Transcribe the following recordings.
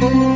వెంకటేశ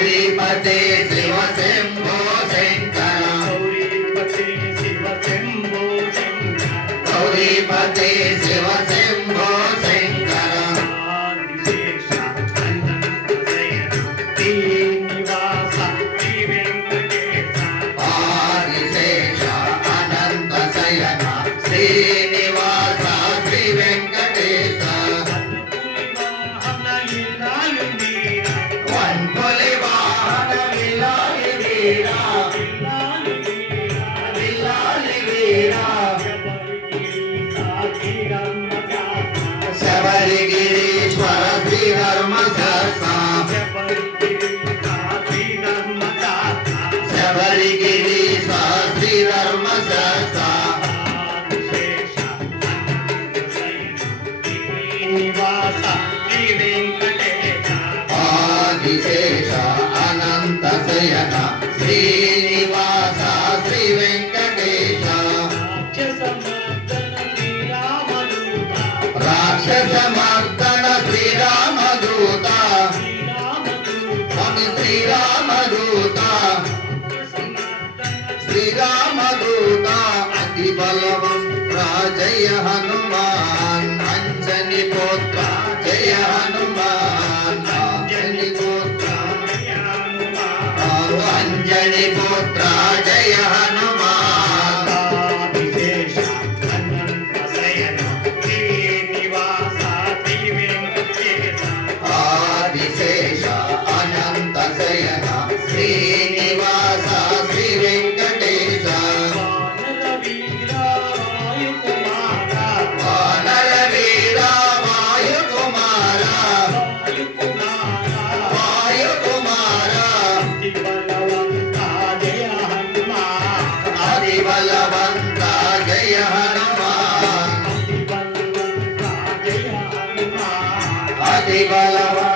గౌరీపతే శివ శంభో శంకర. గౌరీపతే శివ శంభో శంకర. ఆదిశేష శ్రీనివాస శ్రీ వెంకటేశ రాక్షస మర్దన శ్రీరామదూత శ్రీరామదూత శ్రీరామదూత అతి బలవం జయ హనుమాన్ అంజని పోత్ర జయ హనుమాన్. అంజని పుత్ర ಪ್ರತಿಫಲವ